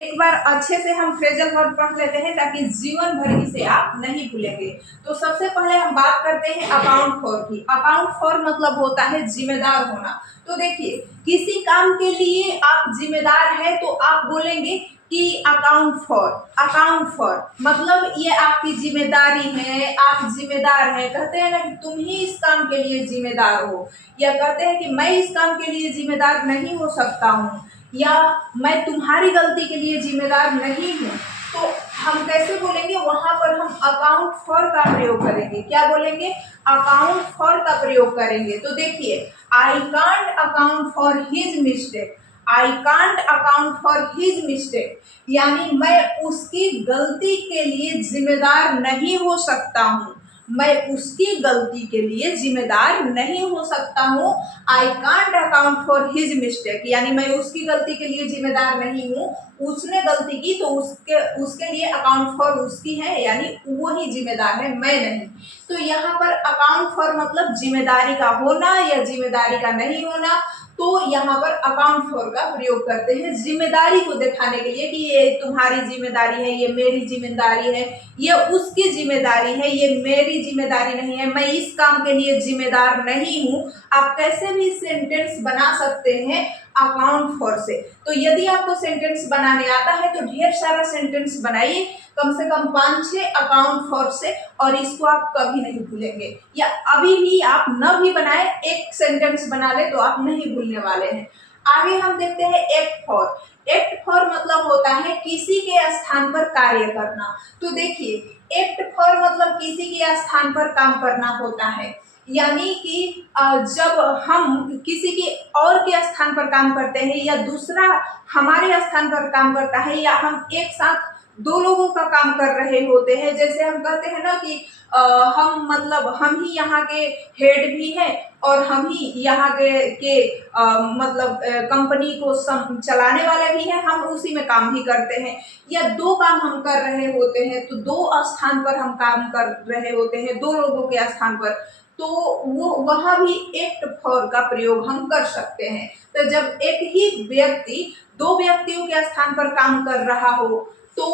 एक बार अच्छे से हम फ्रेजल वर्ब पढ़ लेते हैं ताकि जीवन भर इसे आप नहीं भूलेंगे। तो सबसे पहले हम बात करते हैं अकाउंट फॉर की। अकाउंट फॉर मतलब होता है जिम्मेदार होना। तो देखिए, किसी काम के लिए आप जिम्मेदार हैं तो आप बोलेंगे कि अकाउंट फॉर। अकाउंट फॉर मतलब ये आपकी जिम्मेदारी है, आप जिम्मेदार हैं। कहते हैं ना कि तुम ही इस काम के लिए जिम्मेदार हो, या कहते हैं कि मैं इस काम के लिए जिम्मेदार नहीं हो सकता हूँ, या मैं तुम्हारी गलती के लिए जिम्मेदार नहीं हूँ। तो हम कैसे बोलेंगे, वहां पर हम अकाउंट फॉर का प्रयोग करेंगे। क्या बोलेंगे? अकाउंट फॉर का प्रयोग करेंगे। तो देखिए, I can't account for his mistake. I can't account for his mistake यानी मैं उसकी गलती के लिए जिम्मेदार नहीं हो सकता हूँ। मैं उसकी गलती के लिए जिम्मेदार नहीं हो सकता हूँ। I can't account for his mistake यानी मैं उसकी गलती के लिए जिम्मेदार नहीं हूँ। उसने गलती की तो उसके उसके लिए अकाउंट फॉर उसकी है, यानी वो ही जिम्मेदार है, मैं नहीं। तो यहाँ पर अकाउंट फॉर मतलब जिम्मेदारी का होना या जिम्मेदारी का नहीं होना। तो यहाँ पर अकाउंट फॉर का प्रयोग करते हैं जिम्मेदारी को दिखाने के लिए कि ये तुम्हारी जिम्मेदारी है, ये मेरी जिम्मेदारी है, ये उसकी जिम्मेदारी है, ये मेरी जिम्मेदारी नहीं है, मैं इस काम के लिए जिम्मेदार नहीं हूँ। आप कैसे भी सेंटेंस बना सकते हैं अकाउंट फॉर से। तो यदि आपको सेंटेंस बनाने आता है तो ढेर सारा सेंटेंस बनाइए, कम से कम 5-6 अकाउंट फॉर से, और इसको आप कभी नहीं भूलेंगे। या अभी भी आप न भी बनाए, एक सेंटेंस बना ले तो आप नहीं भूलने वाले हैं। आगे हम देखते हैं एक्ट फॉर। एक्ट फॉर मतलब होता है किसी के स्थान पर कार्य करना। तो देखिए, एक्ट फॉर मतलब किसी के स्थान पर काम करना होता है, यानी कि जब हम किसी के और के स्थान पर काम करते हैं या दूसरा हमारे स्थान पर काम करता है, या हम एक साथ दो लोगों का काम कर रहे होते हैं। जैसे हम कहते हैं ना कि हम मतलब हम ही यहाँ के हेड भी हैं और हम ही यहाँ मतलब कंपनी को चलाने वाले भी हैं, हम उसी में काम भी करते हैं। या दो काम हम कर रहे होते हैं तो दो स्थान पर हम काम कर रहे होते हैं, दो लोगों के स्थान पर, तो वो वहां भी एक्ट फॉर का प्रयोग हम कर सकते हैं। तो जब एक ही व्यक्ति दो व्यक्तियों के स्थान पर काम कर रहा हो तो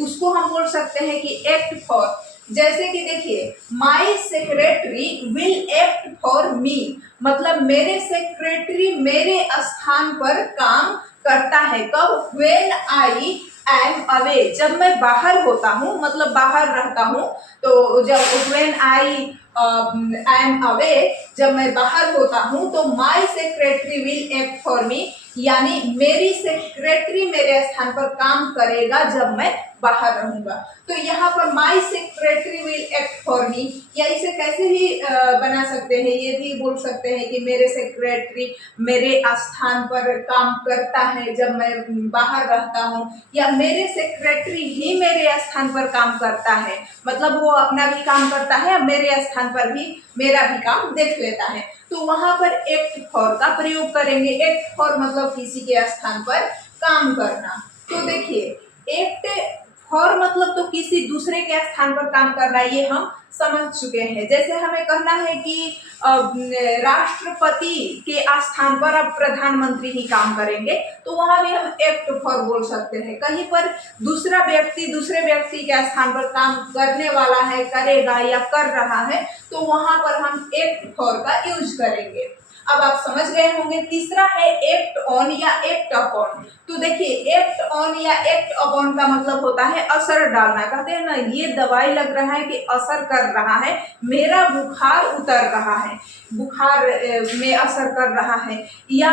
उसको हम बोल सकते हैं कि एक्ट फॉर। जैसे कि देखिए, my secretary will act for me मतलब मेरे सेक्रेटरी मेरे स्थान पर काम करता है। कब? व्हेन आई एम अवे जब मैं बाहर होता हूँ, मतलब बाहर रहता हूँ। तो जब व्हेन आई एम अवे जब मैं बाहर होता हूँ तो my secretary will act for me यानी मेरी सेक्रेटरी मेरे स्थान पर काम करेगा जब मैं बाहर रहूंगा। तो यहाँ पर my secretary will act for me, या इसे कैसे भी बना सकते हैं, ये भी बोल सकते हैं कि मेरे सेक्रेटरी मेरे स्थान पर काम करता है जब मैं बाहर रहता हूँ, या मेरे सेक्रेटरी ही मेरे स्थान पर काम करता है, मतलब वो अपना भी काम करता है और मेरे स्थान पर भी मेरा भी काम देख लेता है। तो वहां पर एक्ट फॉर का प्रयोग करेंगे। एक्ट फॉर मतलब किसी के स्थान पर काम करना। तो देखिए, एक्ट फॉर मतलब तो किसी दूसरे के स्थान पर काम करना, ये हम समझ चुके हैं। जैसे हमें कहना है कि राष्ट्रपति के स्थान पर अब प्रधानमंत्री ही काम करेंगे, तो वहां भी हम एक्ट फॉर बोल सकते हैं। कहीं पर दूसरा व्यक्ति दूसरे व्यक्ति के स्थान पर काम करने वाला है, करेगा या कर रहा है, तो वहां पर हम एक्ट फॉर का यूज करेंगे। अब आप समझ गए होंगे। तीसरा है एक्ट ऑन या एक्ट अपॉन। तो देखिए, एक्ट ऑन या एक्ट अपॉन का मतलब होता है असर डालना। कहते हैं ना, ये दवाई लग रहा है कि असर कर रहा है, मेरा बुखार उतर रहा है, बुखार में असर कर रहा है, या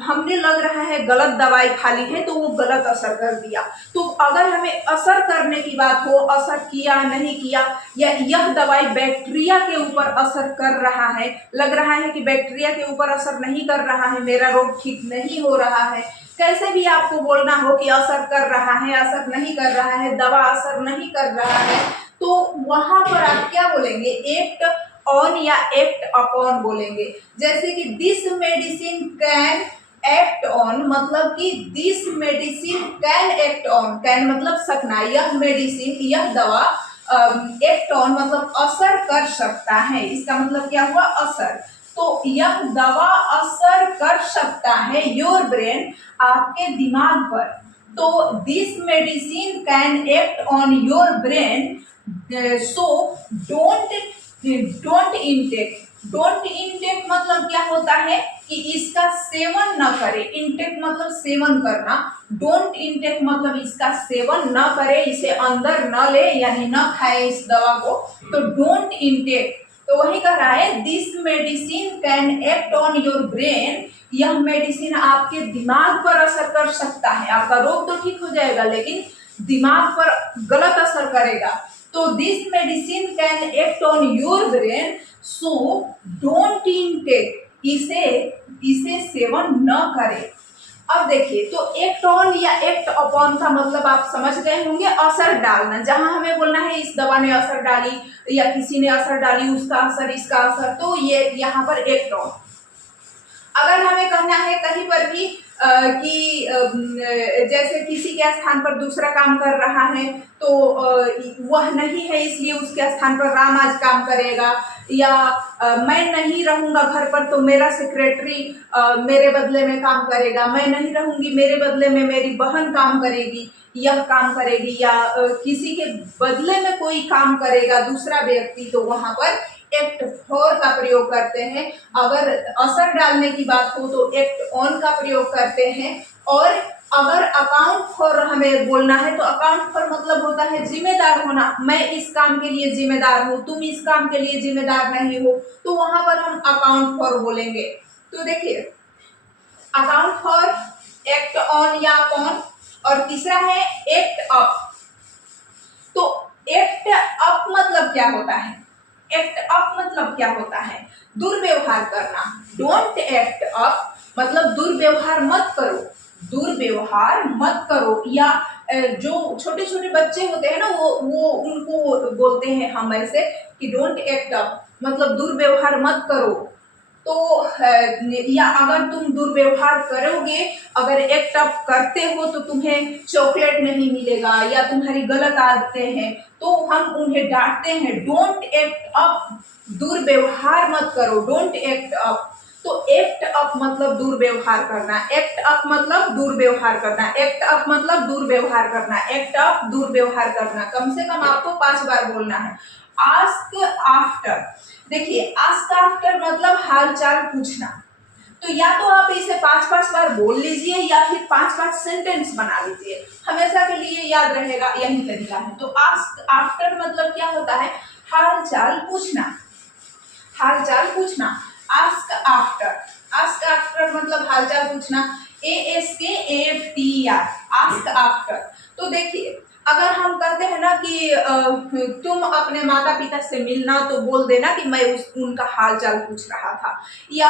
हमने लग रहा है गलत दवाई खा ली है तो वो गलत असर कर दिया। तो अगर हमें असर करने की बात हो, असर किया नहीं किया, या यह दवाई बैक्टीरिया के ऊपर असर कर रहा है, लग रहा है कि बैक्टीरिया के ऊपर असर नहीं कर रहा है, मेरा रोग ठीक नहीं हो रहा है, कैसे भी आपको बोलना हो कि असर कर रहा है, असर नहीं कर रहा है, दवा असर नहीं कर रहा है, तो वहां पर आप क्या बोलेंगे? एक्ट ऑन या एक्ट अपॉन बोलेंगे। जैसे कि this medicine can act on मतलब कि this medicine can act on, can मतलब सकना, यह मेडिसिन यह दवा एक्ट ऑन मतलब असर कर सकता है। इसका मतलब क्या हुआ? असर। तो यह दवा असर कर सकता है योर ब्रेन आपके दिमाग पर। तो this medicine can act on your brain, so don't intake. Don't intake मतलब क्या होता है कि इसका सेवन न करे। इनटेक मतलब सेवन करना, डोंट इनटेक मतलब इसका सेवन न करे, इसे अंदर न ले यानी न खाए इस दवा को, तो डोंट इनटेक। तो वही कह रहा है this medicine can act on your brain, यह मेडिसिन आपके दिमाग पर असर कर सकता है। आपका रोग तो ठीक हो जाएगा लेकिन दिमाग पर गलत असर करेगा। तो this medicine can act on your brain, so don't intake, इसे सेवन न करें। अब देखिए, तो एक्ट ऑन या एक्ट अपॉन का मतलब आप समझ गए होंगे, असर डालना। जहां हमें बोलना है इस दवा ने असर डाली या किसी ने असर डाली, उसका असर, इसका असर, तो ये यहाँ पर एक्ट ऑन। अगर हमें कहना है कहीं पर भी कि जैसे किसी के स्थान पर दूसरा काम कर रहा है तो वह नहीं है इसलिए उसके स्थान पर राम आज काम करेगा, या मैं नहीं रहूंगा घर पर तो मेरा सेक्रेटरी मेरे बदले में काम करेगा, मैं नहीं रहूंगी मेरे बदले में मेरी बहन काम करेगी, यह काम करेगी, या किसी के बदले में कोई काम करेगा दूसरा व्यक्ति, तो वहां पर एक्ट फॉर का प्रयोग करते हैं। अगर असर डालने की बात हो तो एक्ट ऑन का प्रयोग करते हैं। और अगर अकाउंट फॉर हमें बोलना है तो अकाउंट फॉर मतलब होता है जिम्मेदार होना। मैं इस काम के लिए जिम्मेदार हूँ, तुम इस काम के लिए जिम्मेदार नहीं हो, तो वहां पर हम अकाउंट फॉर बोलेंगे। तो देखिए, अकाउंट फॉर, एक्ट ऑन या अपॉन, और तीसरा है एक्ट अप। तो एक्ट अप मतलब क्या होता है? एक्ट अप मतलब क्या होता है? दुर्व्यवहार करना। डोंट एक्ट अप मतलब दुर्व्यवहार मत करो, दुर्व्यवहार मत करो। या जो छोटे छोटे बच्चे होते हैं ना, वो उनको बोलते हैं हम ऐसे कि डोंट एक्ट अप मतलब दुर्व्यवहार मत करो। तो या अगर तुम दुर्व्यवहार करोगे, अगर एक्ट अप करते हो तो तुम्हें चॉकलेट नहीं मिलेगा, या तुम्हारी गलत आदतें हैं तो हम उन्हें डांटते हैं, डोंट एक्ट अप, दुर्व्यवहार मत करो, डोंट एक्ट अप। तो एक्ट अप मतलब दुर्व्यवहार करना, एक्ट अप मतलब दुर्व्यवहार करना, एक्ट अप मतलब दुर्व्यवहार करना, एक्ट अप दुर्व्यवहार करना। कम से कम आपको 5 बार बोलना है। आस्क आफ्टर, देखिए आस्क आफ्टर मतलब हालचाल पूछना। तो या तो आप इसे 5-5 बार बोल लीजिए या फिर 5-5 सेंटेंस बना लीजिए, हमेशा के लिए याद रहेगा, यही तरीका है। तो आस्क आफ्टर मतलब क्या होता है? हालचाल पूछना, हालचाल पूछना। आस्क आफ्टर, आस्क आफ्टर मतलब हालचाल पूछना। ASKAFTER, ask after. तो देखिए, अगर हम कहते हैं ना कि तुम अपने माता पिता से मिलना, तो बोल देना कि मैं उनका हालचाल पूछ रहा था। या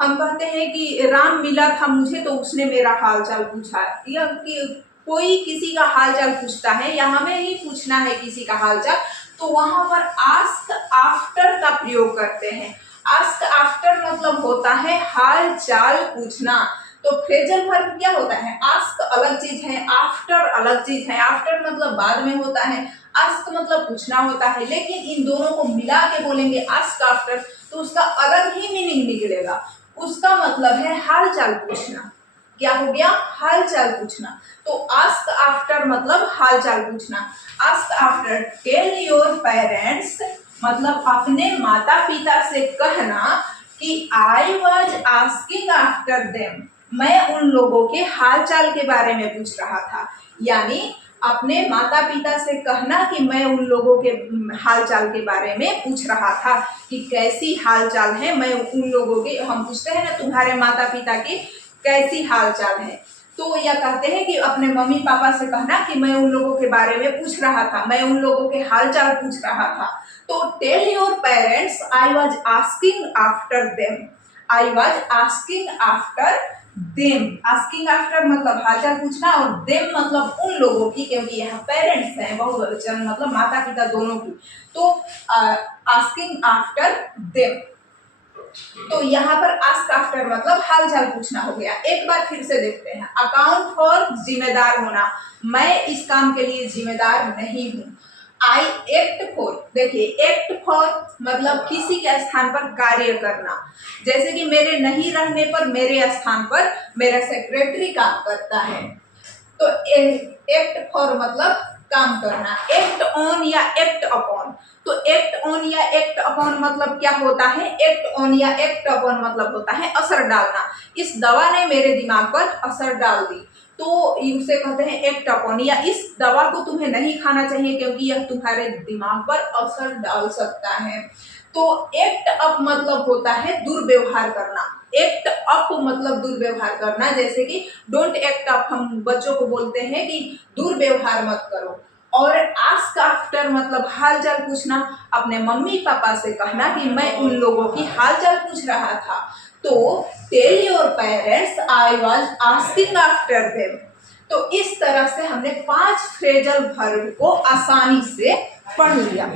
हम कहते हैं कि राम मिला था मुझे तो उसने मेरा हालचाल पूछा, या कि कोई किसी का हालचाल पूछता है या हमें ही पूछना है किसी का हालचाल, तो वहां पर आस्क आफ्टर का प्रयोग करते हैं। आस्क आफ्टर मतलब होता है हाल चाल पूछना। तो फ्रेजल वर्ब क्या होता है? आस्क अलग चीज है, आफ्टर अलग चीज है। आफ्टर मतलब बाद में होता है, आस्क मतलब पूछना होता है, लेकिन इन दोनों को मिला के बोलेंगे आस्क आफ्टर तो उसका अलग ही मीनिंग निकलेगा। उसका मतलब है हाल चाल पूछना। क्या हो गया? हाल चाल पूछना। तो आस्क आफ्टर मतलब हाल चाल पूछना। Ask after, tell your parents मतलब अपने माता पिता से कहना कि I was asking after them, मैं उन लोगों के हाल चाल के बारे में पूछ रहा था। यानी अपने माता पिता से कहना कि मैं उन लोगों के हाल चाल के बारे में पूछ रहा था कि कैसी हाल चाल है, मैं उन लोगों के, हम पूछते हैं ना तुम्हारे माता पिता की कैसी हाल चाल है, तो यह कहते हैं कि अपने मम्मी पापा से कहना कि मैं उन लोगों के बारे में पूछ रहा था, मैं उन लोगों के हाल चाल पूछ रहा था। तो tell your parents I was asking after them, I was asking after them. Asking after मतलब हालचाल पूछना, और देम मतलब उन लोगों की, क्योंकि यहाँ पेरेंट्स हैं, बहुवचन मतलब माता पिता दोनों की। तो आस्किंग आफ्टर देम, तो यहाँ पर आस्क आफ्टर मतलब हालचाल पूछना हो गया। एक बार फिर से देखते हैं। अकाउंट फॉर जिम्मेदार होना, मैं इस काम के लिए जिम्मेदार नहीं हूँ। आई एक्ट फॉर, देखिए एक्ट फॉर मतलब किसी के स्थान पर कार्य करना। जैसे कि मेरे नहीं रहने पर मेरे स्थान पर मेरा सेक्रेटरी काम करता है। तो एक्ट फॉर मतलब काम करना, एक्ट ऑन या एक्ट अपॉन। तो एक्ट ऑन या एक्ट अपॉन मतलब क्या होता है? एक्ट ऑन या एक्ट अपॉन मतलब होता है असर डालना। इस दवा ने मेरे दिमाग पर असर डाल दी, तो उसे कहते हैं एक्ट अपॉन। या इस दवा को तुम्हें नहीं खाना चाहिए क्योंकि यह तुम्हारे दिमाग पर असर डाल सकता है। तो एक्ट अप मतलब होता है दुर्व्यवहार करना। एक्ट अप मतलब दुर्व्यवहार करना, जैसे कि डोंट एक्ट अप हम बच्चों को बोलते हैं कि दुर्व्यवहार मत करो। और आस्क आफ्टर मतलब हालचाल पूछना, अपने मम्मी पापा से कहना कि मैं उन लोगों की हालचाल पूछ रहा था। तो tell your parents I was asking after them. तो इस तरह से हमने 5 फ्रेजल वर्ब को आसानी से पढ़ लिया।